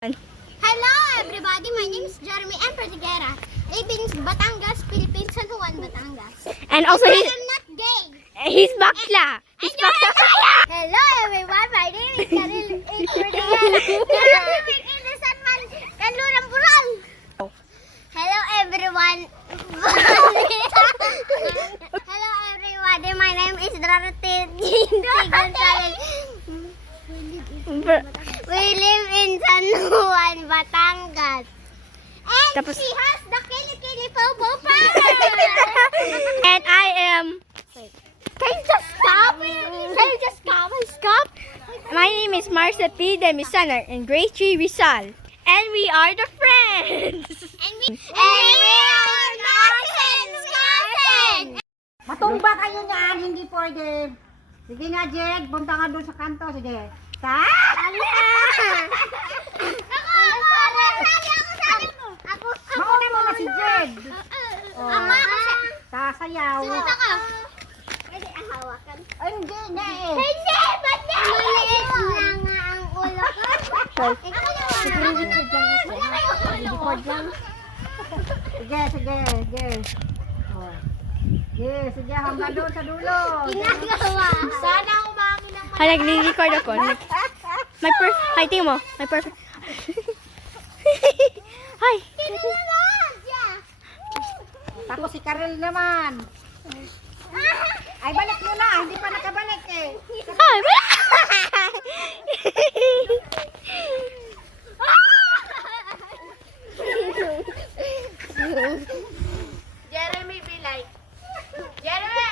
Hello everybody, my name is Jeremy M. Pertiguera. Live in Batangas, Philippines, San Juan, Batangas. And also I am not gay. he's bakla. He's bakla. Hello everyone, my name is Karil M. Pertiguera. Living in the San Man, Kanlurang Burang. Hello everyone. Hello everybody, my name is Dorothy Gonzalez. We live in San Juan, Batangas. And Tapos- she has the Kili Popo power. And I am. Can you just stop? Can you just stop? My name is Marcia P. Demisanar in grade 3 Rizal. And we are the friends. And we are cousins. Matumba kayo niyan, hindi pwede. Sige nga, Jed, punta nga doon sa kanto. Sige. Sa? Mauna mo na si Jed. Sasayaw. Pwede ahawakan. Ay, hindi na eh. Hindi! Ba't niya? Maliit na nga ang ulo ko. Sige, sige, sige. Oh. Sige, sige, hanggang doon sa dulo. Ginagawa. Sana umami ng Ha, nagre-record ako. My perfect. Hi, tingin mo. My perfect. Hi. Tapos si Karel naman. Ay, balik mo na. Hindi pa nakabalik eh. Hi. Jeremy Bilay. Jeremy!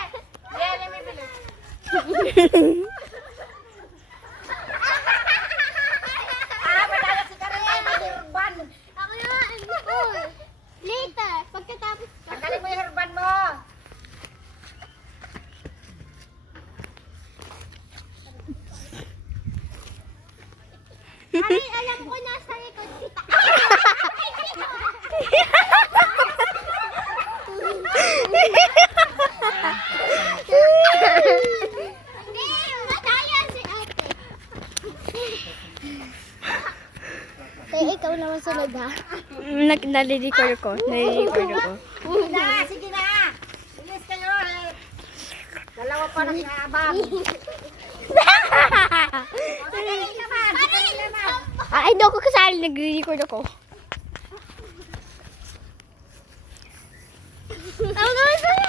Jeremy Bilay. Madala si Karel. Herban. Ako yun. Later, pagkatapos. Tanggalin mo yung herban mo. Ay, alam ko nasa likod kita. Hindi, matayan si ate. Kaya ikaw naman sunod ha. Nare-record ako. Nare-record ako. Sige na, sige na. Bilis kayo eh. Dalawa pa na sinabang. Sandali naman, sandali naman. Ay, hindi ako kasali. Nagre-record ako.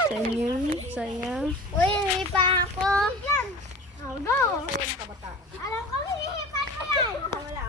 Sayang. Sayang. Uy, hindi pa ako. Yan. I'll go. Alam ko, hihipan ko yan. Wala.